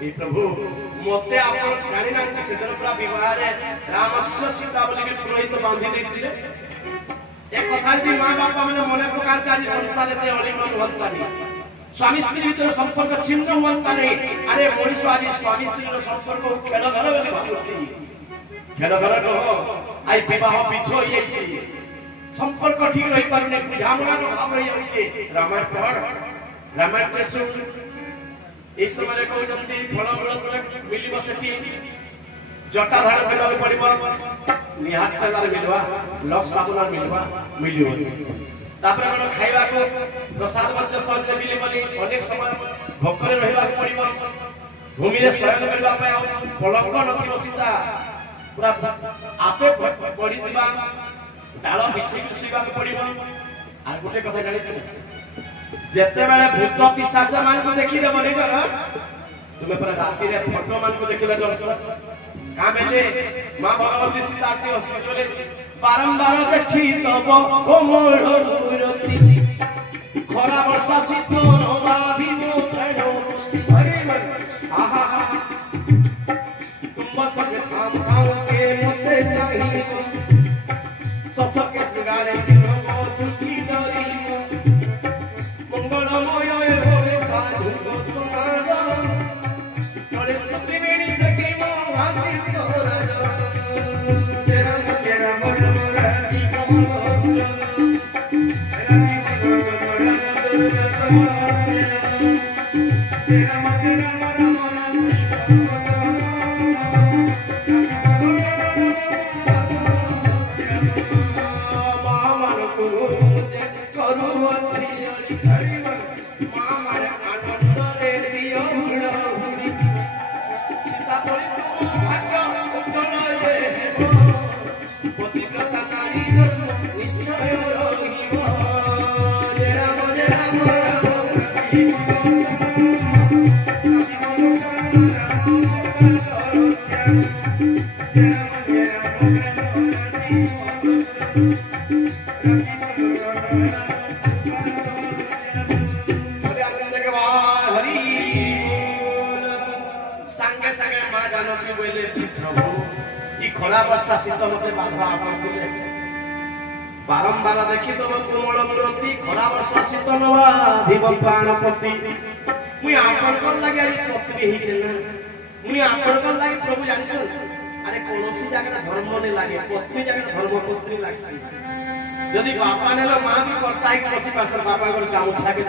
हे प्रभु मते आपण जानि ना कि सेदन पूरा विवाह रे रामस्य सीता बोली कि पुरोहित बांधी देथिले एक कथा दी मां बापा माने मने प्रकार का संसार ते अली मन होतानी स्वामी स्त्री भीतर संपर्क छिन्न होता नहीं अरे मनीष आज स्वामी स्त्री संपर्क खेल घर बोली भाबुची खेल घर तो आई विवाह पिछो होई छी संपर्क ठीक रही पारने बुझामना भाव रही होई रामायण पढ़ रामायण के सुन ए समय को जंती फल मूल मिलिबो सेठी जटा धारण करबा पड़िबो निहात तार मिलवा लक साबुन मिलवा मिलियो तापर हम खाइबा को प्रसाद मध्य सहज मिले बोली अनेक समय भोकरे रहबा पड़िबो भूमि रे शयन करबा पे पलंक नथिबो सीता पूरा आपे पड़ी दिबा डाल बिछे सुइबा पड़िबो आ गोटे कथा जानि छी जेते बेले भूत पिशाच मान को देखि देबो नै कर तुमे पर राति रे फोटो मान को देखिले डरस का बेले मां भगवती सीता के हसिजोले बारंबार देखि तब ओ मोर रति खरा वर्षा शीतल बाधिबो प्रणो अरे मन आहा तुम सब काम काम के मते चाहिए ससक के सुगारे सिंह को दुखी डरी मंगलमय होवे साधु को सुनादा चले स्तुति बेणी सखी मो हाथी तोरा तेरा तेरा मन मोराती कमल तेरा तेरा मन खरा वर्षा शीत मते बाधा आपले बारंबार देखि तो कोमल मूर्ति खरा वर्षा शीत नवा धीव प्राणपति मुई आपन को लागि पत्नी ही छन मुई आपन को लागि प्रभु जानिछन अरे कोनोसी जगह धर्म ने लागे पत्नी जगह धर्म पत्नी लागसी यदि बापा ने मां भी करता है कि बसी पास बापा को गामछा के